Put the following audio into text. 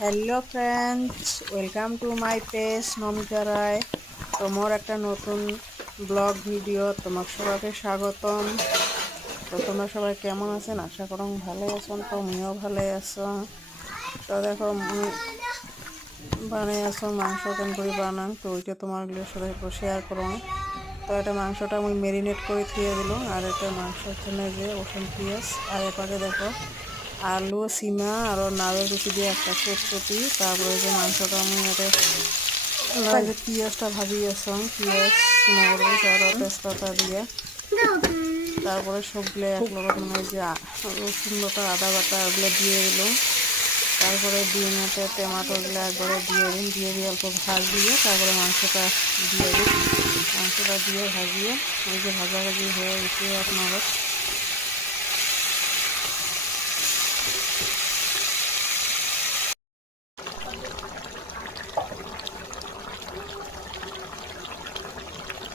Hello friends, welcome to my page Namita Roy. তোমার একটা নতুন ব্লগ ভিডিও তোমার সবাইকে স্বাগতম। তো তোমরা সবাই কেমন আছেন? আশা করুন ভালো আছেন। তো আমিও ভালো আছো। তো দেখো বানিয়ে আসো মাংস কেন করে বানান, তো ওইটা তোমারগুলোর সাথে শেয়ার করুন। তো এটা মাংসটা আমি ম্যারিনেট করে থুয়ে দিলাম, আর এটা মাংসের জন্য যে রসুন পেঁয়াজ, আর এপাকে দেখো আলু সিমা আর নাড়ের কুচি দিয়ে একটা চটচটি। তারপরে যে মাংসটা আমি এটা যে পেঁয়াজটা ভাজিয়েছি, পেঁয়াজ মরিচ আর তেজপাতা দিয়ে, তারপরে সবগুলো এক রকম যে রসুন বাটা আদা বাটা ওগুলো দিয়ে দিলাম। তারপরে ডিমতে টমেটোগুলো একবারে দিয়ে অল্প ভাজিয়ে তারপরে মাংসটা দিয়ে দিই। মাংসটা দিয়ে ভাজিয়ে এই যে ভাজাভাজি হয়ে গেছে আপনারা,